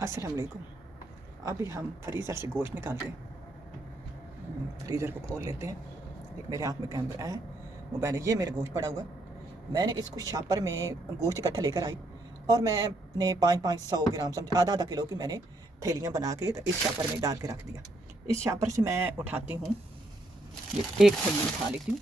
अस्सलाम वालेकुम। अभी हम फ्रीज़र से गोश्त निकालते हैं। फ्रीज़र को खोल लेते हैं। एक मेरे हाथ में कैमरा है, मोबाइल है। ये मेरा गोश्त पड़ा हुआ है। मैंने इसको शॉपर में गोश्त इकट्ठा लेकर आई और मैंने 500 ग्राम समझ आधा किलो की मैंने थैलियाँ बना के तो इस शॉपर में डाल के रख दिया। इस शॉपर से मैं उठाती हूँ, ये एक थैली उठा लेती हूँ।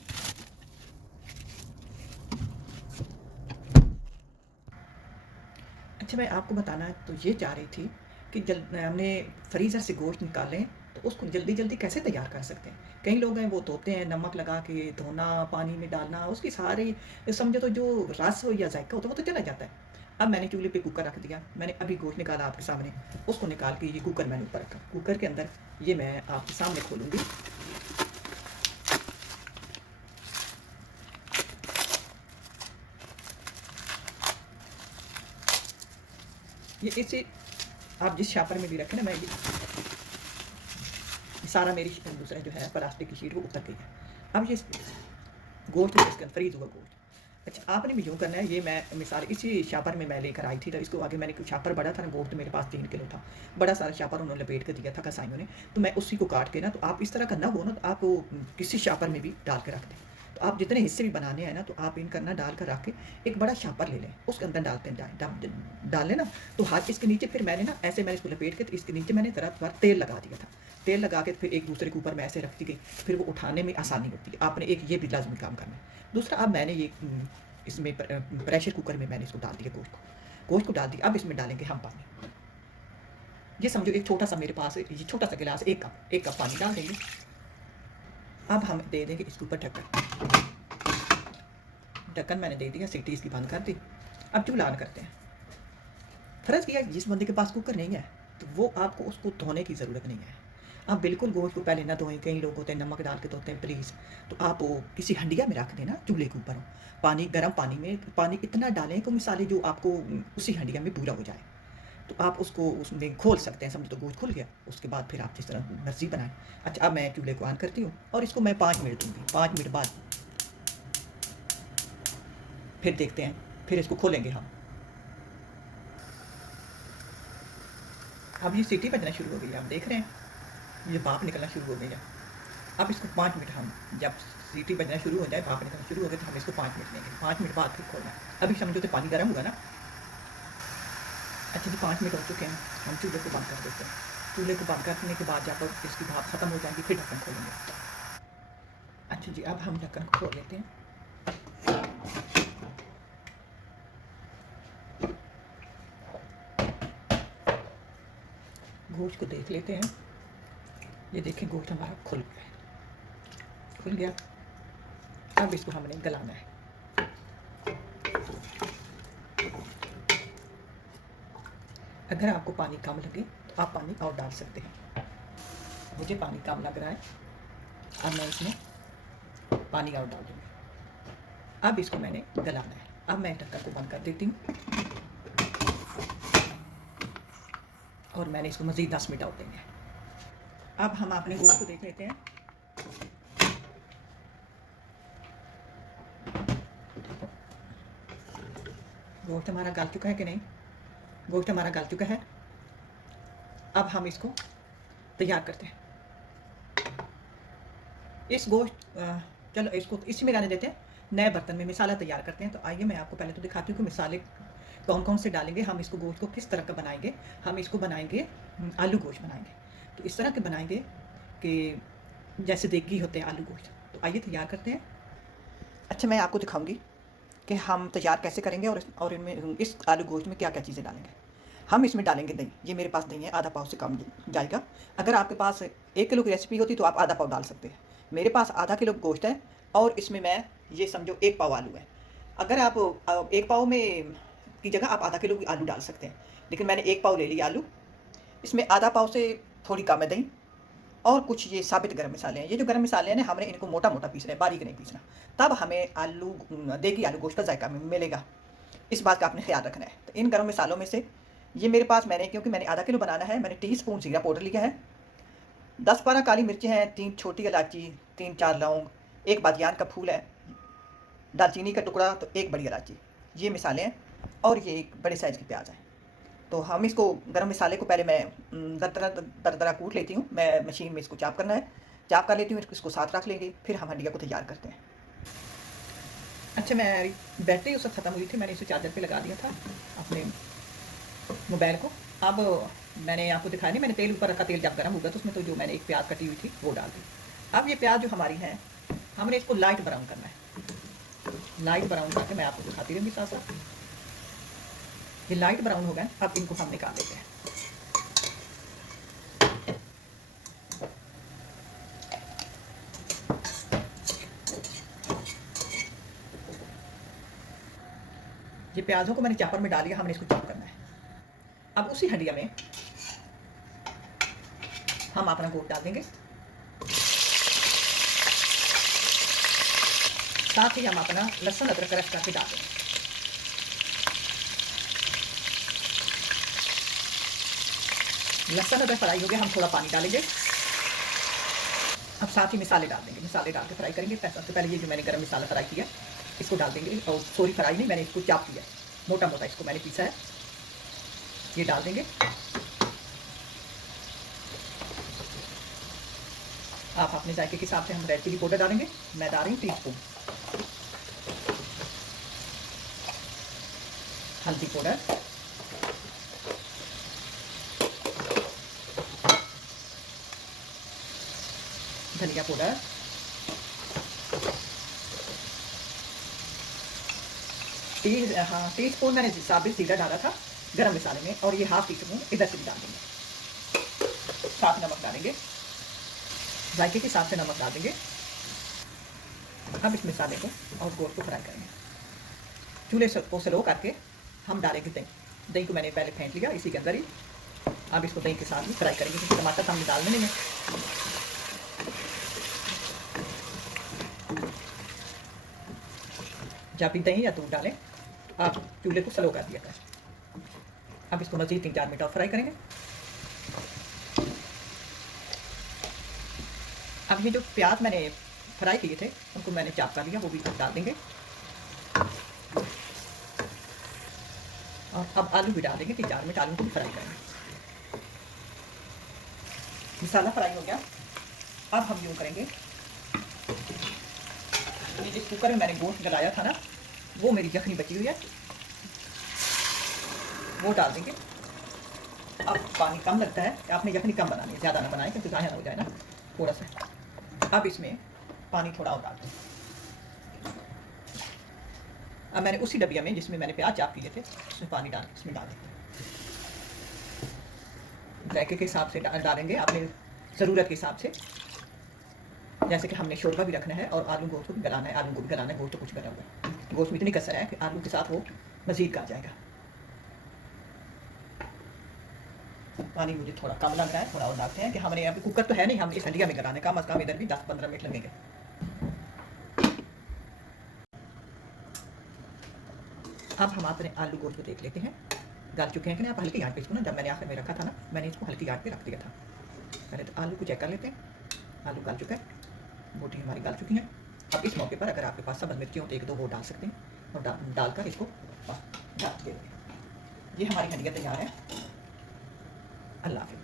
अच्छा, मैं आपको बताना तो ये चाह रही थी कि हमने फ्रीज़र से गोश्त निकालें तो उसको जल्दी जल्दी कैसे तैयार कर सकते हैं। कई लोग हैं वो धोते हैं, नमक लगा के धोना, पानी में डालना, उसकी सारी समझो तो जो रस हो या जायका होता है वो तो चला जाता है। अब मैंने चूल्हे पे कुकर रख दिया, मैंने अभी गोश्त निकाला आपके सामने, उसको निकाल के ये कुकर मैंने ऊपर रखा। कुकर के अंदर ये मैं आपके सामने खोलूँगी। ये इसे आप जिस शापर में भी रखें ना, मैं ये सारा मेरी दूसरा जो है प्लास्टिक की शीट वो उतर गई है। अब ये गोश्त है इसके अंदर फ्रीज हुआ गोश्त। अच्छा, आपने भी यूँ करना है। ये मैं मिसाल इसी शापर में मैं लेकर आई थी, तो इसको आगे मैंने शापर बड़ा था ना, गोश्त मेरे पास 3 किलो था, बड़ा सारा शापर उन्होंने लपेट कर दिया था कसाइयों ने। तो मैं उसी को काट के ना, तो आप इस तरह का ना हो ना, तो आप किसी शापर में भी डाल के रख दें। तो आप जितने हिस्से भी बनाने हैं ना, तो आप इनका ना डाल कर रख के एक बड़ा शापर ले लें, उसके अंदर डालते जाए डाल लें ना। तो हाथ इसके नीचे फिर मैंने ना ऐसे मैंने इसको लपेट के, तो इसके नीचे मैंने ज़रा थोड़ा तेल लगा दिया था। तेल लगा के फिर एक दूसरे के ऊपर मैं ऐसे रखती गई, फिर वो उठाने में आसानी होती है। आपने एक ये भी लाजमी काम करना है। दूसरा, अब मैंने ये इसमें प्रेशर कुकर में मैंने इसको डाल दिया, गोश्त को डाल दिया। अब इसमें डालेंगे हम पानी। ये समझो एक छोटा सा मेरे पास है, ये छोटा सा गिलास, एक कप पानी डाल देंगे। अब हम दे देंगे इसके ऊपर ढक्कन। ढक्कन मैंने दे दिया, सीटी इसकी बंद कर दी। अब चूल्हा ऑन करते हैं। फ़र्ज़ किया जिस बंदे के पास कुकर नहीं है तो वो आपको उसको धोने की ज़रूरत नहीं है। आप बिल्कुल गोश्त को पहले ना धोएं। कई लोग होते हैं नमक डाल के धोते हैं, प्लीज़। तो आप वो किसी हंडिया में रख देना, चूल्हे के ऊपर पानी, गर्म पानी में पानी इतना डालें कि मिसाले जो आपको उसी हंडिया में पूरा हो जाए। तो आप उसको उसमें खोल सकते हैं, समझो तो गोश्त खुल गया। उसके बाद फिर आप जिस तरह मर्ज़ी बनाएं। अच्छा, अब मैं चूल्हे को ऑन करती हूँ और इसको मैं 5 मिनट दूँगी। 5 मिनट बाद फिर देखते हैं, फिर इसको खोलेंगे हम। अब ये सीटी बजना शुरू हो गई है, आप देख रहे हैं ये भाप निकलना शुरू हो गई है। अब इसको 5 मिनट हम, जब सीटी बजना शुरू हो जाए, भाप निकलना शुरू हो गए, तो हम इसको 5 मिनट लेंगे। 5 मिनट बाद फिर खोलना है। अभी समझो तो पानी गर्म हुआ ना। अच्छा जी, 5 मिनट हो चुके हैं, हम चूल्हे को बंद कर देते हैं। चूल्हे को बंद करने के बाद जब इसकी भाप ख़त्म हो जाएगी, फिर ढक्कन खोलेंगे। अच्छा जी, अब हम ढक्कन को खोल लेते हैं। गोश्त को देख लेते हैं। ये देखें, गोश्त हमारा खुल गया है, खुल गया। अब इसको हमने गलाना है। अगर आपको पानी कम लगे तो आप पानी और डाल सकते हैं। मुझे पानी कम लग रहा है, अब मैं इसमें पानी और डाल दूँगी। अब इसको मैंने गलाना है। अब मैं ढक्कन को बंद कर देती हूँ और मैंने इसको मज़ीद 10 मिनट और देंगे। अब हम अपने गोश्त को देख लेते हैं। गोश्त हमारा गल चुका है कि नहीं? गोश्त हमारा गल चुका है। अब हम इसको तैयार करते हैं। इस गोश्त चलो इसको इसी में रहने देते हैं। नए बर्तन में मिसाला तैयार करते हैं। तो आइए मैं आपको पहले तो दिखाती हूँ कि मिसाले कौन कौन से डालेंगे। हम इसको गोश्त को किस तरह का बनाएंगे। हम इसको बनाएंगे, आलू गोश्त बनाएंगे। तो इस तरह के बनाएंगे कि जैसे देगी होते हैं आलू गोश्त। तो आइए तैयार करते हैं। अच्छा, मैं आपको दिखाऊंगी कि हम तैयार कैसे करेंगे और इनमें इस आलू गोश्त में क्या क्या चीज़ें डालेंगे। हम इसमें डालेंगे दही। ये मेरे पास दही है, आधा पाव से कम जाएगा। अगर आपके पास 1 किलो की रेसिपी होती तो आप आधा पाव डाल सकते हैं। मेरे पास आधा किलो गोश्त है और इसमें मैं ये समझो 1 पाव आलू है। अगर आप 1 पाव में की जगह आप आधा किलो की आलू डाल सकते हैं, लेकिन मैंने 1 पाव ले लिया आलू। इसमें आधा पाव से थोड़ी कम है दही और कुछ ये साबित गर्म मसाले हैं। ये जो गर्म मसाले हैं ना, हमने इनको मोटा मोटा पीसना है, बारीक नहीं पीसना। तब हमें आलू देगी आलू गोश्त का जायका मिलेगा। इस बात का आपने ख्याल रखना है। तो इन गर्म मसालों में से ये मेरे पास, मैंने क्योंकि मैंने आधा किलो बनाना है, मैंने टीस्पून जीरा पाउडर लिया है, 10-12 काली मिर्चें हैं, 3 छोटी इलायची, 3-4 लौंग, एक बादियान का फूल है, दालचीनी का टुकड़ा, तो एक बड़ी इलायची। ये मिसाले हैं और ये एक बड़े साइज़ की प्याज है। तो हम इसको गरम मसाले को पहले मैं दरदरा कूट लेती हूँ। मैं मशीन में इसको चाप करना है, चाप कर लेती हूँ, इसको साथ रख लेंगे, फिर हम हंडिया को तैयार करते हैं। अच्छा, मैं बैटरी उस वक्त ख़त्म हुई थी, मैंने इसे चार्जर पे लगा दिया था अपने मोबाइल को। अब मैंने आपको दिखाया नहीं, मैंने तेल ऊपर रखा, तेल जब गर्म होगा तो उसमें तो जो मैंने एक प्याज कटी हुई थी वो डाल दी। अब ये प्याज जो हमारी है, हमने इसको लाइट ब्राउन करना है। लाइट ब्राउन करके मैं आपको दिखाती रहूँगी साथ साथ। ये लाइट ब्राउन हो गए, अब इनको हम निकाल लेते हैं। ये प्याजों को मैंने चापर में डाल लिया, हमने इसको चॉप करना है। अब उसी हंडिया में हम अपना गोश्त डाल देंगे, साथ ही हम अपना लहसुन अदरक क्रश करके डाल देंगे। लहसुन अदरक फ्राई हो गया, हम थोड़ा पानी डालेंगे। अब साथ ही मसाले डाल देंगे, मसाले डाल के फ्राई करेंगे। सबसे पहले ये जो मैंने गरम मसाला फ्राई किया इसको डाल देंगे, और सॉरी फ्राई नहीं, मैंने इसको चाप किया, मोटा मोटा इसको मैंने पीसा है, ये डाल देंगे। आप अपने जायके के हिसाब से हम रेड चिली पाउडर डालेंगे, मैं डाल रही हूँ 3 स्पून। हल्दी पाउडर, धनिया पाउडर, टी स्पून मैंने साबित जीरा डाला था गरम मसाले में, और ये ½ टी स्पून इधर से भी डाल देंगे। साथ नमक डालेंगे, जायके के हिसाब से नमक डाल देंगे। अब इस मसाले को और गोश्त को फ्राई करेंगे। चूल्हे को स्लो करके हम डालेंगे दही। दही को मैंने पहले फेंट लिया इसी के अंदर ही। अब इसको दही के साथ ही फ्राई करेंगे, क्योंकि टमाटर तो हम डालने नहीं है। जब भी दही या दूध डालें, आप चूल्हे को स्लो कर दिया करें। अब इसको मज़ीद 3-4 मिनट और फ्राई करेंगे। अब ये जो प्याज मैंने फ्राई किए थे उनको मैंने चाप कर लिया, वो भी डाल देंगे। और अब आलू भी डाल देंगे, 3-4 मिनट आलू को भी फ्राई करेंगे। मसाला फ्राई हो गया, अब हम यूँ करेंगे, ये जिस कुकर में मैंने गोश्त गलाया था ना, वो मेरी यखनी बची हुई है, वो डाल देंगे। अब पानी कम लगता है, आपने यखनी कम बनानी है, ज़्यादा ना बनाए क्योंकि ज़ाहिर हो जाए ना थोड़ा सा। अब इसमें पानी थोड़ा और डाल दें। अब मैंने उसी डबिया में जिसमें मैंने प्याज चाप किए थे उसमें पानी डाल इसमें डाल देंगे। जायके के हिसाब से डालेंगे, अपने ज़रूरत के हिसाब से। जैसे कि हमने शोरबा भी रखना है और आलू गोश्त को भी गलाना है, आलू को भी गलाना है, गोश्त तो कुछ गला हुआ है। गोश्त में इतनी कसर है कि आलू के साथ वो मज़ीद गल जाएगा। पानी मुझे थोड़ा कम लग रहा है, थोड़ा और डालते हैं कि हमने अभी कुकर तो है नहीं, हम इस हंडिया में गलाने का, कम अज़ कम इधर भी 10-15 मिनट लगेंगे। अब हम अपने आलू गोश्त को देख लेते हैं, गल चुके हैं कि नहीं। आप हल्की आंच पे इसको ना, जब मैंने आखिर में रखा था ना, मैंने इसको हल्की आंच पे रख दिया था। पहले तो आलू को चेक कर लेते हैं। आलू गल चुका है, बोटी हमारी गल चुकी हैं। अब इस मौके पर अगर आपके पास सब्ज़ मिर्ची हो तो 1-2 वो डाल सकते हैं, और डालकर इसको ढक देंगे। ये हमारी हंडिया तैयार है। अल्लाह हाफ़िज़।